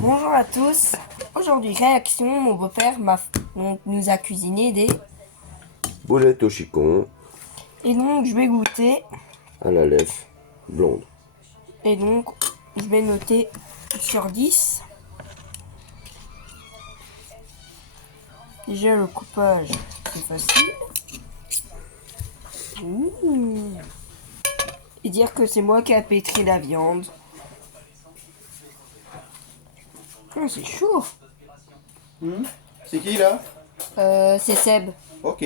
Bonjour à tous. Aujourd'hui, réaction, mon beau-père nous a cuisiné des... Boulettes au chicon, Et donc, je vais goûter. à la lèvre blonde. Et donc, je vais noter sur 10. Déjà, le coupage, c'est facile. Ouh. Et dire que c'est moi qui a pétri la viande. Ah, c'est chaud. C'est qui là? C'est Seb. Ok.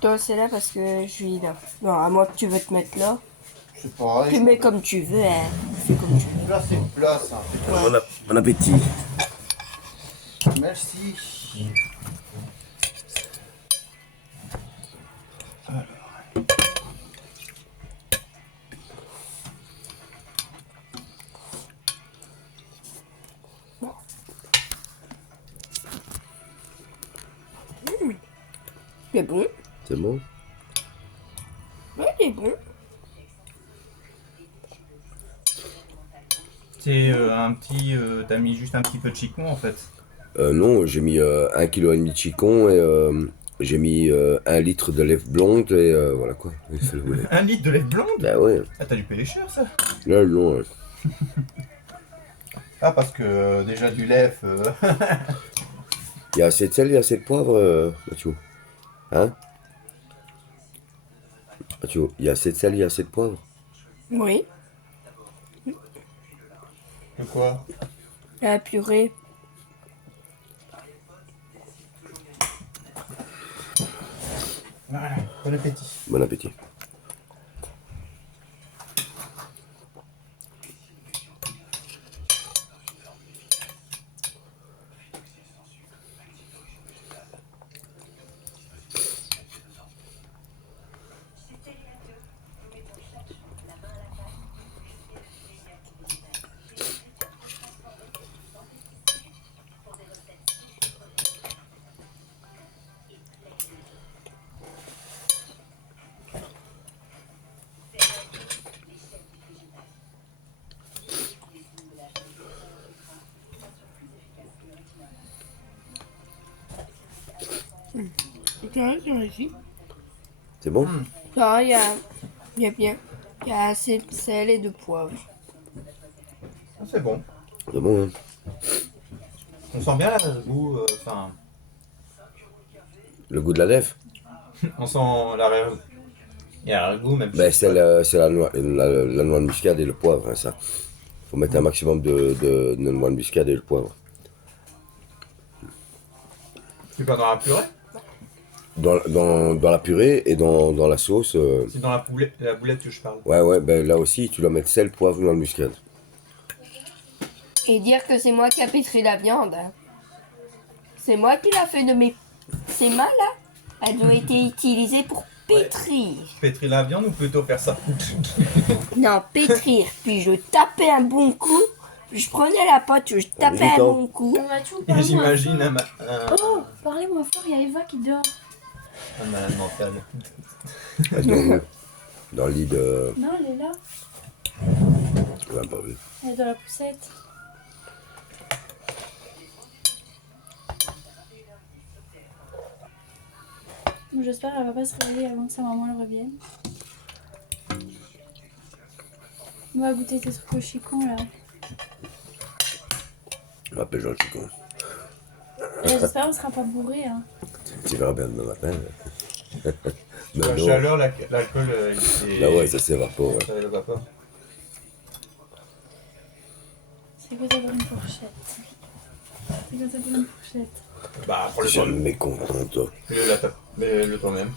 Toi, c'est là parce que je suis là. Non, à moi que tu veux te mettre là. C'est pareil. Tu mets comme tu veux, hein. Fais comme tu veux. Là c'est une place. Hein. Bon appétit. Merci. C'est bon. C'est bon? Ouais, c'est bon. C'est t'as mis juste un petit peu de chicon en fait. Non, j'ai mis 1,5 kg de chicon et j'ai mis 1 litre de lèvre blonde et voilà quoi. Il fait le boulet. 1 litre de lait blonde. Bah ouais, Ah, t'as dû payer cher ça. là non. Ah, parce que déjà du lait. Il y a assez de sel, il y a assez de poivre, Mathieu. Hein? Mathieu, il y a assez de sel, il y a assez de poivre. Oui. De quoi? La purée. Voilà, bon appétit. Bon appétit. C'est bon? Ça, il y a bien. Il y a assez de sel et de poivre. Ah, c'est bon. C'est bon, hein? On sent bien le goût. Enfin, Le goût de la lèvre? on sent l'arrière. Il y a un goût même. Ben, c'est la noix de muscade et le poivre, hein, ça. Faut mettre un maximum de noix de muscade et le poivre. Tu pas dans la purée? Dans la purée et dans la sauce. C'est dans la boulette que je parle. Ouais, ben là aussi, tu dois mettre sel, poivre, noix de muscade. Et dire que c'est moi qui a pétri la viande. Hein. C'est moi qui l'a fait de mes... Ces mains là, elles ont été utilisées pour pétrir. Pétrir la viande ou plutôt faire ça? Non, pétrir. Puis je tapais un bon coup. Puis je prenais la pote, je tapais un bon coup. Mathieu, parle-moi J'imagine fort. Oh, parlez-moi fort, il y a Eva qui dort. un malade mental. Dans le lit de. Non, elle est là. Ouais, pas vu. Elle est dans la poussette. Bon, j'espère qu'elle va pas se réveiller avant que sa maman elle revienne. On va goûter tes trucs au chicon là. Je m'appelle Jean Chicon. Et j'espère qu'on sera pas bourré. Hein. Tu verras bien demain matin. Mais La non. chaleur, l'alcool, il Là, ouais, ça s'évapore. Ouais. Ça évapore. C'est quoi d'avoir une fourchette? C'est quoi d'avoir une fourchette? Bah, pour le Je suis temps. mécontent, toi. Le temps même.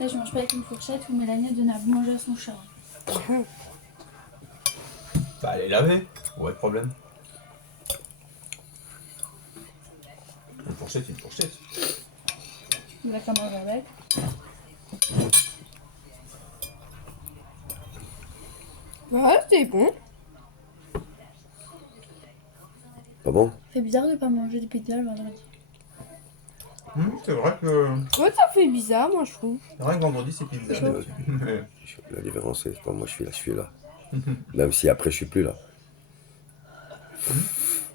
Là, je mange pas avec une fourchette où Mélanie donne à manger à son chat. Bah, elle est lavée. Ouais, de problème. Une fourchette, une fourchette. Il va quand même avec. Ouais, c'est bon. Pas bon? C'est bizarre de pas manger de pizza le vendredi. C'est vrai que Ouais, ça fait bizarre, moi, je trouve. vendredi c'est pizza. Chaud. d'habitude. La différence, c'est quand moi je suis là. Même si après je suis plus là.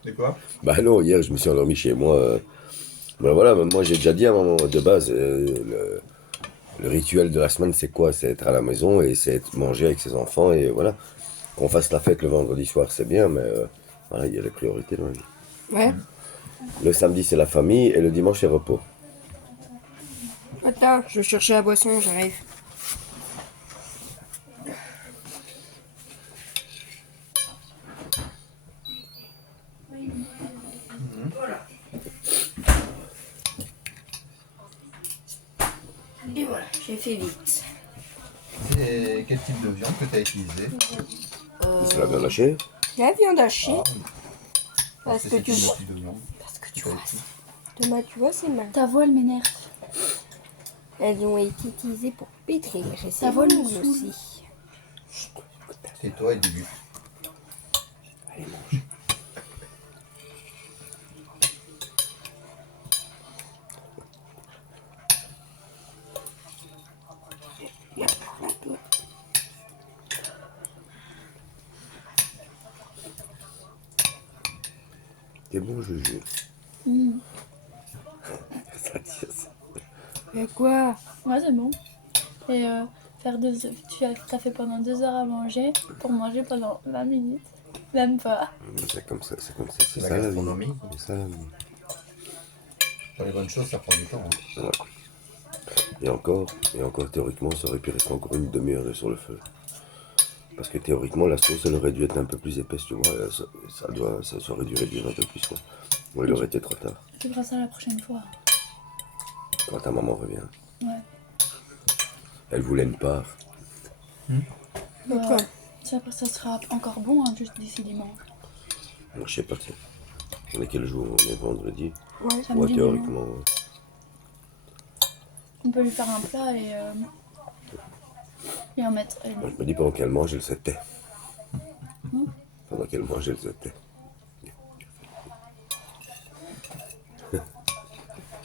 C'est quoi? Bah non, hier je me suis endormi chez moi. Ben voilà, moi j'ai déjà dit à un moment de base, le rituel de la semaine c'est quoi? C'est être à la maison et c'est être manger avec ses enfants et voilà. Qu'on fasse la fête le vendredi soir c'est bien, mais voilà, il y a les priorités dans la vie. Ouais. Le samedi c'est la famille et le dimanche c'est repos. Attends, je cherchais la boisson, j'arrive. Et voilà, j'ai fait vite. Et quel type de viande que tu as utilisé? C'est la viande hachée. La viande hachée, parce que C'est tu quel vois, type de viande? parce que tu vois, Thomas, tu vois, c'est mal. Ta voix, elle m'énerve. Elles ont été utilisées pour pétrir et c'est Ta voix, elle me bon saoule. aussi. Tais-toi et débute. Allez, mange. C'est bon, je jure. Ça tire, ça. Mais quoi? Ouais, c'est bon. Et faire t'as fait pendant 2 heures à manger pour manger pendant 20 minutes. Même pas. C'est comme ça, c'est comme ça. C'est La ça la vie. gastronomie. C'est ça la vie. Pour les bonnes choses, ça prend du temps. Hein. Voilà. Et encore théoriquement, ça aurait pu rester encore une demi-heure sur le feu. Parce que théoriquement, la sauce, elle aurait dû être un peu plus épaisse, tu vois. Ça aurait dû réduire un peu plus, quoi. Bon, il aurait été trop tard. Tu feras ça la prochaine fois. Quand ta maman revient. Ouais. Elle voulait une part. Pourquoi? Ça sera encore bon, hein, juste d'ici dimanche. Bon, je sais pas, tiens. On est quel jour? On est vendredi. Ouais. Ouais, Samedi, théoriquement. on peut lui faire un plat et en mettre. Moi, je me dis pendant qu'elle mange, elle se tait. Pendant qu'elle mange, elle se tait.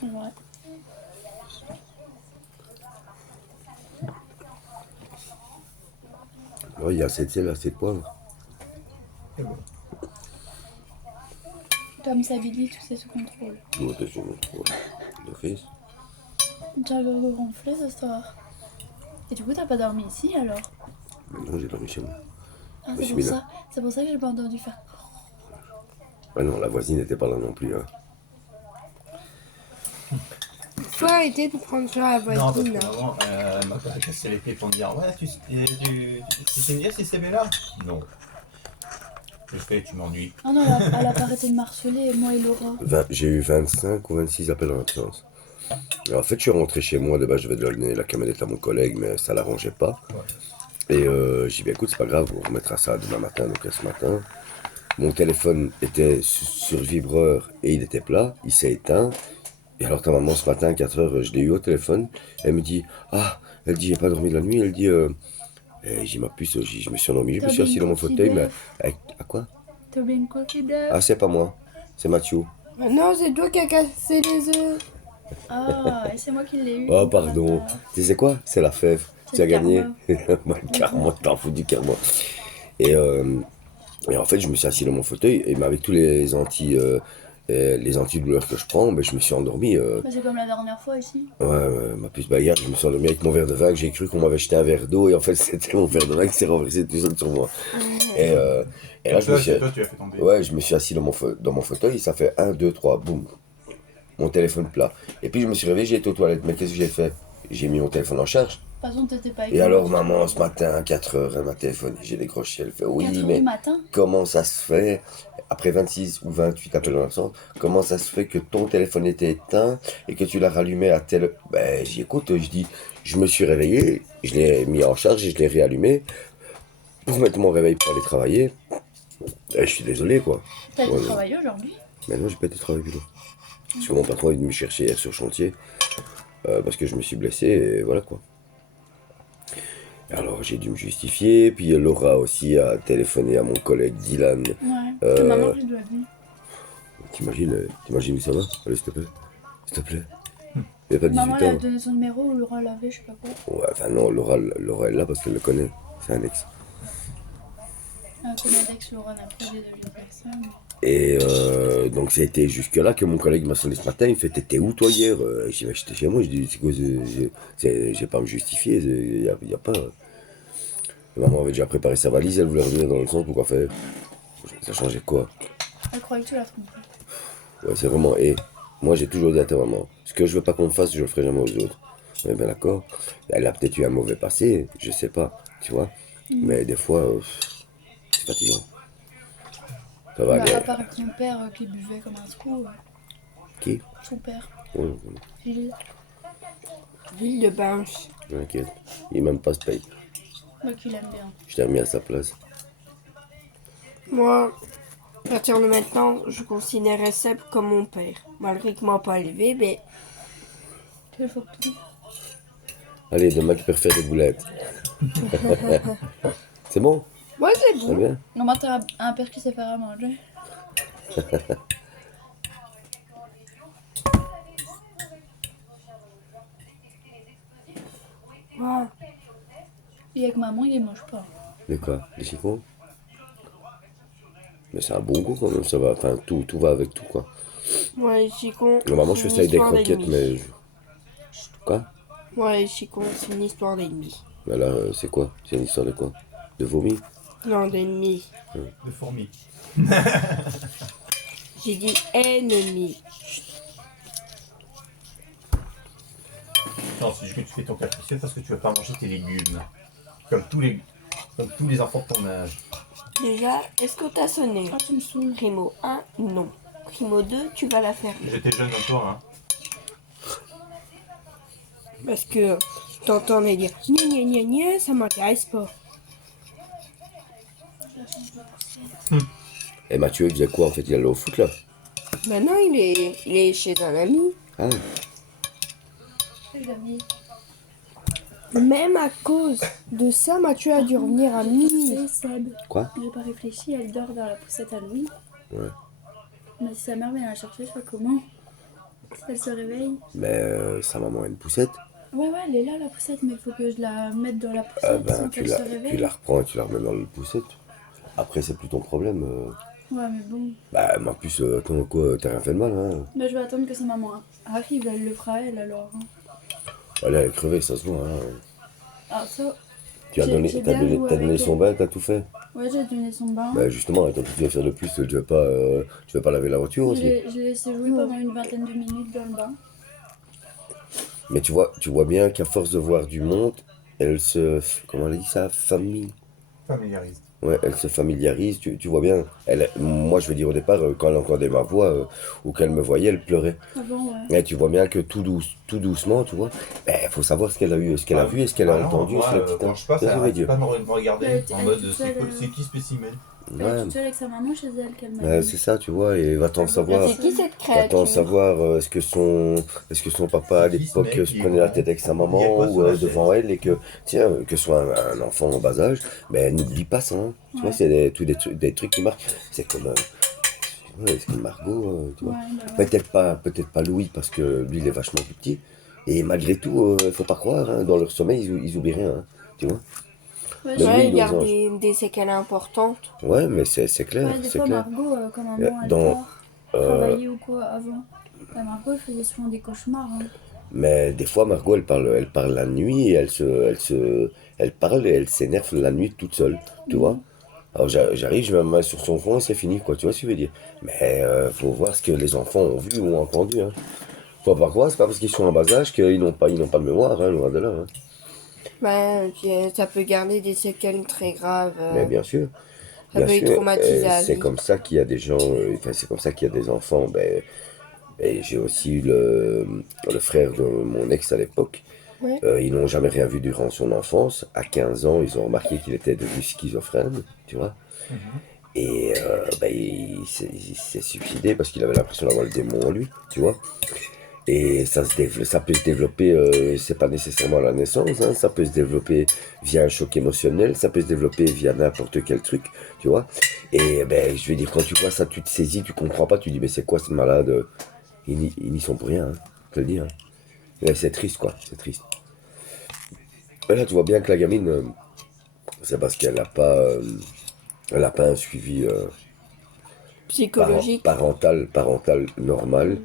Ouais. Ouais, il y a assez de sel, assez de poivre. C'est bon. Comme ça, Billy, tout c'est sous contrôle. Nous, t'es sur notre d'office. Tu as le gonflé ce soir. Et du coup, t'as pas dormi ici alors? Non, j'ai dormi chez moi. Ah, Je c'est suis pour là. ça. C'est pour ça que j'ai pas entendu faire. Ah non, la voisine n'était pas là non plus. Hein. Faut arrêter de prendre sur la Non, parce voisine. que là. maman, elle m'a pas cassé les pieds pour me dire ouais, tu sais me dire si c'est Bella? Non. Je fais, tu m'ennuies. Ah non, elle a pas arrêté de m'harceler, moi et Laura. J'ai eu 25 ou 26 appels en absence. Et en fait, je suis rentré chez moi. De base, je devais donner la camionnette à mon collègue, mais ça l'arrangeait pas. Ouais. Et j'ai dit, bah, écoute, c'est pas grave, on remettra ça demain matin. Donc, ce matin, mon téléphone était sur vibreur et il était plat. Il s'est éteint. Et alors, ta maman, ce matin, à 4 heures, je l'ai eu au téléphone. Elle me dit, ah, elle dit, j'ai pas dormi de la nuit. Elle dit, j'ai ma puce, je me suis endormi. Je me suis assis dans mon fauteuil, mais. À quoi? T'as bien une coquille d'œuf. Ah, c'est pas moi. C'est Mathieu. Ah non, c'est toi qui as cassé les œufs. Ah, et c'est moi qui l'ai eu. Oh, pardon. Tu sais quoi? C'est la fève. C'est Tu as le gagné. karma. Bah, le karma, t'en fous du karma. Et en fait, je me suis assis dans mon fauteuil et avec tous les antidouleurs que je prends, ben, je me suis endormi. Bah, c'est comme la dernière fois ici. Ouais, ma puce bagarre, je me suis endormi avec mon verre de vin. J'ai cru qu'on m'avait jeté un verre d'eau et en fait, c'était mon verre de vin qui s'est renversé tout seul sur moi. Et là, je me suis. Toi, tu as fait tomber. Ouais, je me suis assis dans mon fauteuil, ça fait 1, 2, 3, boum. Mon téléphone plat. Et puis je me suis réveillé, j'ai été aux toilettes. Mais qu'est-ce que j'ai fait? J'ai mis mon téléphone en charge. De toute façon, t'étais pas avec Et moi. alors, maman, ce matin, à 4 heures, elle m'a téléphoné. J'ai décroché. Elle fait, oui, 4 heures mais du matin. comment ça se fait, après 26 ou 28 appels en absence, comment ça se fait que ton téléphone était éteint et que tu l'as rallumé à telle... Ben, j'écoute, je dis, je me suis réveillé, je l'ai mis en charge et je l'ai réallumé pour mettre mon réveil pour aller travailler. Et je suis désolé, quoi. T'as été Ouais, travailler aujourd'hui? mais non, j'ai pas été travailler. Parce que mon patron est venu me chercher hier sur chantier parce que je me suis blessé et voilà, quoi. Alors j'ai dû me justifier, puis Laura aussi a téléphoné à mon collègue Dylan. Ouais. Maman, je dois venir. T'imagines où ça va? Allez, s'il te plaît. S'il te plaît. Il n'y a pas Maman 18 elle a ans. donné son numéro ou Laura l'avait, je sais pas quoi. Ouais, enfin non, Laura est là parce qu'elle le connaît. C'est un ex. Comme Alex, Laura n'a pas des de personne. Et donc c'était jusque-là que mon collègue m'a sonné ce matin, il fait t'étais où toi hier? Je dis bah, j'étais chez moi, je dis c'est quoi, j'ai pas à me justifier, y a pas. Maman avait déjà préparé sa valise, elle voulait revenir dans le sens, pourquoi faire? Ça changeait quoi? Elle croyait que tu l'as trompée. Ouais, c'est vraiment, et moi j'ai toujours dit à ta maman, ce que je veux pas qu'on me fasse, je le ferai jamais aux autres. On est bien d'accord? Elle a peut-être eu un mauvais passé, je sais pas, tu vois, mais des fois, c'est fatigant. Ça va Bah, aller. à part avec son père qui buvait comme un screw. Qui? Son père, Ouais, Gilles. Ville de Binche. t'inquiète, il même pas se paye. Moi qui l'aime bien. Je t'ai remis à sa place. Moi, à partir de maintenant, je considérais Seb comme mon père. Malgré qu'il m'a pas élevé, mais Quelle photo. Allez, demain tu peux refaire des boulettes. C'est bon? moi c'est Ça bon. bien? Non, moi t'as un père qui sait faire à manger. Ouais. Et avec maman, il mange pas. De quoi? Des chiffons? Mais c'est un bon goût quand même, ça va. Enfin, tout va avec tout quoi. Moi les chicons. Normalement, je fais ça avec des croquettes, mais. Quoi? Moi les chicons, c'est une histoire d'ennemis. Mais là, c'est quoi? C'est une histoire de quoi? De vomi? Non, d'ennemis. De fourmis. J'ai dit ennemis. Non, c'est juste que tu fais ton capricieux parce que tu veux pas manger tes légumes. Comme tous les enfants de ton âge. Déjà, est-ce que t'as sonné? Ah, tu me saoules. Primo 1, non. Primo 2, tu vas la faire. J'étais jeune comme toi, hein. Parce que t'entendais dire gna gna gna gna, ça m'intéresse pas. Et Mathieu, il faisait quoi en fait? Il allait au foot là? Maintenant, il est chez un ami. Ah, Les amis. Même à cause de ça, Mathieu a dû revenir à minuit. C'est Seb. quoi? J'ai pas réfléchi, elle dort dans la poussette à Louis. Ouais. Mais si sa mère vient la chercher, je sais pas comment. Si elle se réveille. Mais sa maman a une poussette. Ouais, elle est là la poussette, mais il faut que je la mette dans la poussette Ah ben, sans qu'elle se tu réveille. la reprends et tu la remets dans le poussette. Après, c'est plus ton problème. Ouais, mais bon. Bah, mais en plus, attends, quoi, t'as rien fait de mal, hein? Bah, je vais attendre que sa maman arrive, elle le fera elle alors. Hein. Voilà, elle est crevée, ça se voit, hein. Ah, ça. Tu as J'ai donné, bien joué t'as donné avec son elle. bain, t'as tout fait? Ouais, j'ai donné son bain. Bah, justement, attends, tu vas faire de plus, tu veux pas laver la voiture Je aussi? l'ai laissé jouer pendant une vingtaine de minutes dans le bain. Mais tu vois bien qu'à force de voir du monde, elle se, comment elle dit ça? Familiarise. Ouais, elle se familiarise, tu vois bien. Moi, je veux dire, au départ, quand elle entendait ma voix, ou qu'elle me voyait, elle pleurait. Avant, ouais. Et tu vois bien que tout doucement, tu vois, ben, faut savoir ce qu'elle a eu, ce qu'elle a vu et ce qu'elle a entendu, c'est la petite. Quand je passe, C'est ça, elle je veux arrête dire. pas de me regarder Elle en était mode toute c'est seule, c'est qui spécimen? Elle est Ouais, toute seule avec sa maman chez elle qu'elle m'a ouais, dit. c'est ça, tu vois, et va-t'en savoir. C'est qui cette Va-t'en créature? savoir est-ce que son papa à C'est qui, ce l'époque mec se qui est prenait la grand? tête avec sa Il y a maman quoi ou sur la devant elle et que tiens que ce soit un enfant en bas âge, ben n'oublie pas ça. Hein. Tu vois, Ouais. c'est des trucs qui marquent. C'est comme ouais, c'est comme Margot, tu vois. Ouais, bah ouais. Peut-être pas Louis parce que lui il est vachement plus petit. Et malgré tout, faut pas croire, hein, dans leur sommeil ils oublient rien, hein, tu vois. Ouais, Mais je- oui, Ouais, il nos garde anges. des séquelles importantes. Ouais, mais c'est clair, ouais, des c'est fois, clair. Margot, quand maman elle Dans, part euh, travailler ou quoi avant, bah, Margot elle faisait souvent des cauchemars. Hein. Mais des fois, Margot, elle parle la nuit et elle parle et elle s'énerve la nuit toute seule, tu vois. Alors j'arrive, je mets ma main sur son front et c'est fini, quoi, tu vois ce que je veux dire. Mais faut voir ce que les enfants ont vu ou ont entendu, hein. Faut pas croire, c'est pas parce qu'ils sont en bas âge qu'ils n'ont pas de mémoire, hein, loin de là. Hein. Ouais, puis, ça peut garder des séquelles très graves. Mais bien sûr, Ça peut être traumatisé à c'est vie. comme ça qu'il y a des gens, enfin c'est comme ça qu'il y a des enfants. Ben, et j'ai aussi eu le frère de mon ex à l'époque. Ouais. Ils n'ont jamais rien vu durant son enfance. À 15 ans, ils ont remarqué qu'il était devenu schizophrène, tu vois. Et ben, il s'est suicidé parce qu'il avait l'impression d'avoir le démon en lui, tu vois. Et ça peut se développer, c'est pas nécessairement à la naissance, hein, ça peut se développer via un choc émotionnel, ça peut se développer via n'importe quel truc, tu vois. Et ben, je veux dire, quand tu vois ça, tu te saisis, tu comprends pas, tu dis, mais c'est quoi ce malade? Ils n'y sont pour rien, hein, je te le dis. Hein. Ouais, c'est triste, quoi. C'est triste. Et là, tu vois bien que la gamine, c'est parce qu'elle elle a pas un suivi Psychologique. parental normal.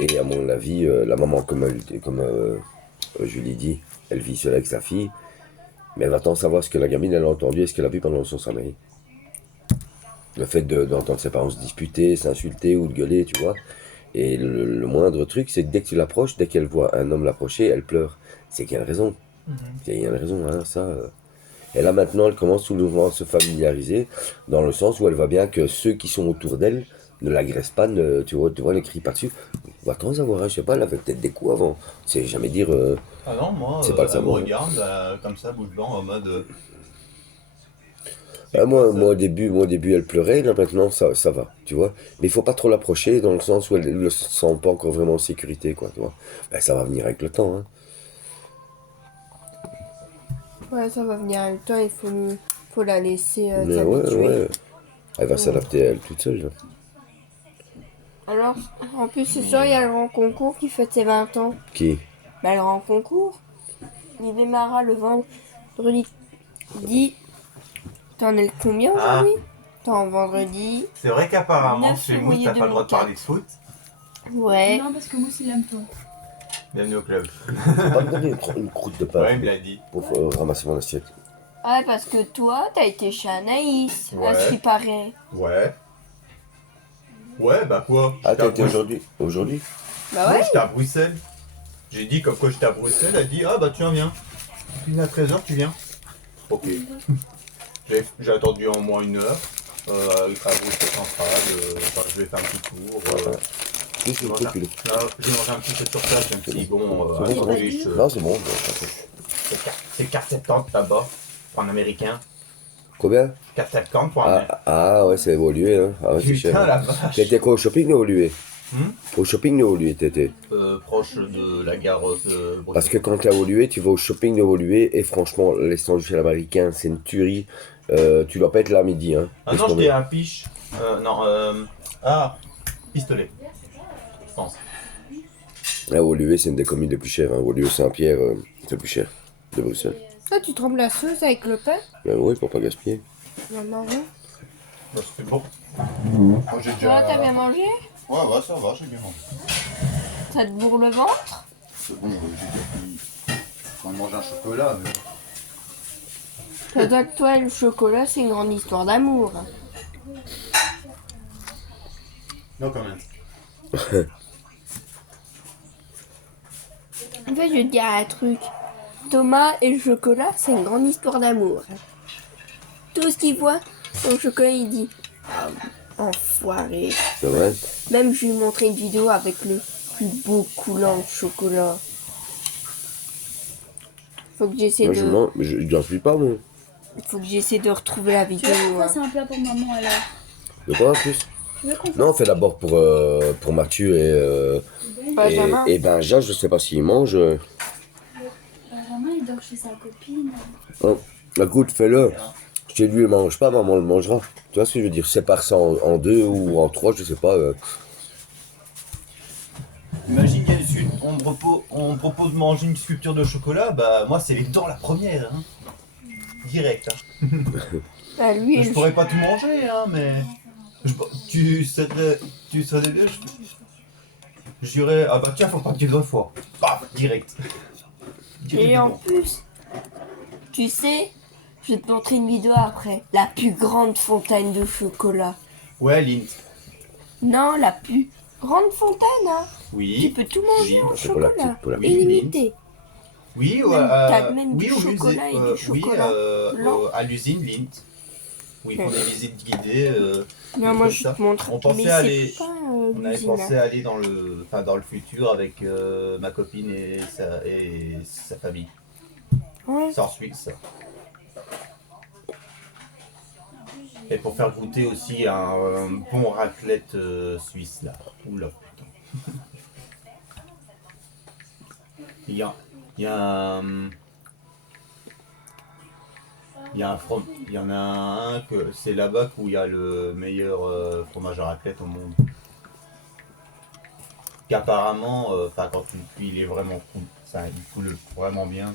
Et à mon avis, la maman, comme je l'ai dit, elle vit seule avec sa fille. Mais elle va tant savoir ce que la gamine, elle a entendu et ce qu'elle a vu pendant son sommeil. Le fait d'entendre ses parents se disputer, s'insulter ou de gueuler, tu vois. Et le moindre truc, c'est que dès que tu l'approches, dès qu'elle voit un homme l'approcher, elle pleure. C'est qu'il y a une raison. Il y a une raison, hein, ça. Et là maintenant, elle commence tout doucement à se familiariser, dans le sens où elle voit bien que ceux qui sont autour d'elle ne l'agressent pas, tu vois, ne crient pas dessus. Va-t'en avoir un, je sais pas, elle avait peut-être des coups avant. C'est jamais dire. Ah non, moi, C'est pas le elle me savoir. regarde comme ça, bouche blanc, en mode. Moi, au début, elle pleurait, là maintenant, ça va, tu vois. Mais il faut pas trop l'approcher, dans le sens où elle ne se sent pas encore vraiment en sécurité, quoi, tu vois. Ben, ça va venir avec le temps, hein. Ouais, ça va venir avec le temps, faut la laisser Mais ouais, s'habituer. ouais. Elle va s'adapter à elle toute seule, là. Alors, en plus, ce soir, il y a le grand concours qui fête ses 20 ans. Qui? Bah, le grand concours, il démarra le vendredi. T'en es le combien aujourd'hui? T'es en vendredi. C'est vrai qu'apparemment, 9 chez Mousse, t'as pas le droit de 2004. parler de foot. Ouais. Non, parce que Mousse, il aime toi. Bienvenue au club. Faut pas me donner une croûte de pain Ouais, il me l'a dit. pour ramasser mon assiette. Ouais, parce que toi, t'as été chez Anaïs, à Ouais. ce qui paraît. Ouais. Ouais, bah quoi? Ah, J'étais t'as à été Bruxelles. aujourd'hui? Bah Ouais, ouais. j'étais à Bruxelles. J'ai dit comme quoi j'étais à Bruxelles, elle a dit ah bah tiens viens. Puis à 13h tu viens. Ok. J'ai attendu au moins 1 heure à Bruxelles Centrale, je vais faire un petit tour. Juste J'ai le mangé, truc, il est- j'ai mangé un petit peu sur place, un petit bon C'est bon, sandwich, Non, c'est bon. c'est 4,70 là-bas pour un américain. Combien? 4,70 pour un Ouais, c'est évolué, hein. Ah ouais, c'est cher. Putain Hein. la vache. T'étais quoi au shopping ou au lieu? Hmm. Au shopping ou au lieu t'étais? Proche de la gare de Bruxelles. Parce que quand t'es à Woluwe, tu vas au shopping de Woluwe et franchement, les sandwichs à l'américain, c'est une tuerie. Tu dois pas être là à midi, hein. Ah Laisse non, tomber. j'étais à Piche. Pistolet. Je pense. À Woluwe, c'est une des communes les plus chères. Hein. Woluwe-Saint-Pierre, c'est le plus cher de Bruxelles. Toi, tu trembles la sauce avec le pain? Ben oui, pour pas gaspiller. On en mange. Bah, c'était bon. Moi j'ai Toi, t'as bien mangé? Ouais, ça va, j'ai bien mangé. Ça te bourre le ventre? C'est bon, j'ai déjà pris. Quand on mange un chocolat, mais. Ça doit que toi et le chocolat, c'est une grande histoire d'amour. Non, quand même. En fait, je vais te dire un truc. Thomas et le chocolat, c'est une grande histoire d'amour. Tout ce qu'il voit, son chocolat, il dit ah, enfoiré. C'est vrai? Même je lui ai montré une vidéo avec le plus beau coulant de chocolat. Faut que j'essaie Moi, de. j'en suis pas, moi. Faut que j'essaie de retrouver la Tu vidéo. veux hein. ça, c'est un plat pour maman alors. De quoi en plus? Tu veux qu'on fasse Non, on fait d'abord pour Mathieu Benjamin. et Benja, je sais pas s'il mange. Benjamin, il dort chez sa copine. Écoute, fais-le. Si lui, il mange pas, maman le mangera. Tu vois ce que je veux dire? Sépare ça en deux ou en trois, je sais pas. Imagine, il y a on me propose de manger une sculpture de chocolat, bah moi c'est les dents la première. Hein. Direct. Hein. Bah, lui, Je pourrais pas tout manger, hein, mais. Tu serais bien, je dirais, ah bah tiens, faut pas que tu le fois. Paf, direct. Et en plus, tu sais, je vais te montrer une vidéo après. La plus grande fontaine de chocolat. Ouais, Lint. Non, la plus grande fontaine, hein. Tu Oui. peux tout manger Oui, en c'est pour la chocolat. petite, pour la petite. Illimité. Oui, Même- t'as même du au chocolat et du oui, chocolat blanc. à l'usine Lint. Où ils font des visites guidées. Non, des moi trucs je ça. te montre. On pensait mais aller- c'est pas On avait l'usine. pensé hein. aller dans le futur avec ma copine et sa famille. Ouais. C'est en Suisse. Et pour faire goûter aussi un bon raclette suisse là. Oula putain. Il y a un. Il y en a un que c'est là-bas où il y a le meilleur fromage à raclette au monde. qu'apparemment, quand tu le cuis, il est vraiment cool. Ça, il coule vraiment bien.